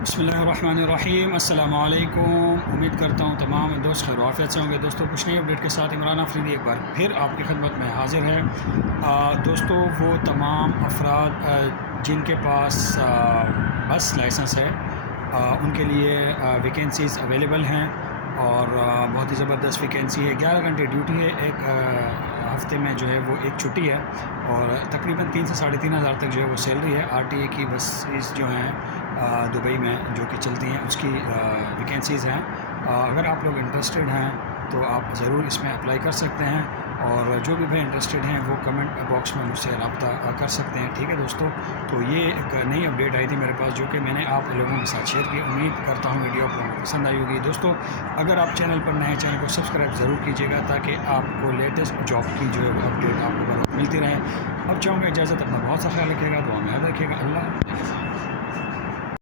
बिस्मिल्लाहिर्रहमानिर्रहीम। अस्सलाम वालेकुम। उम्मीद करता हूँ तमाम दोस्त खैर आफियत से होंगे। दोस्तों कुछ नई अपडेट के साथ इमरान आफरीदी एक बार फिर आपकी खिदमत में हाजिर है। दोस्तों वो तमाम अफराद जिनके पास बस लाइसेंस है उनके लिए वैकेंसीज़ अवेलेबल हैं और बहुत ही ज़बरदस्त वैकेंसी है। 11 घंटे ड्यूटी है, एक हफ़्ते में जो है वो एक छुट्टी है और तकरीबन 3 से 3,500 तक जो है वो सैलरी है। आरटीए की बसेस जो हैं दुबई में जो कि चलती हैं उसकी वैकेंसीज़ हैं। अगर आप लोग इंटरेस्टेड हैं तो आप ज़रूर इसमें अप्लाई कर सकते हैं और जो भी भाई इंटरेस्टेड हैं वो कमेंट बॉक्स में मुझसे रब्ता कर सकते हैं। ठीक है दोस्तों, तो ये एक नई अपडेट आई थी मेरे पास जो कि मैंने आप लोगों के साथ शेयर की। उम्मीद करता हूँ वीडियो आपको पसंद आई होगी। दोस्तों अगर आप चैनल पर नए हैं, चैनल को सब्सक्राइब ज़रूर कीजिएगा ताकि आपको लेटेस्ट जॉब की जो है वो अपडेट आपको मिलती रहे। अब चाहूँगा इजाज़त, अपना बहुत सा ख्याल रखिएगा, दुआ में याद रखिएगा। अल्लाह हाफ़िज़।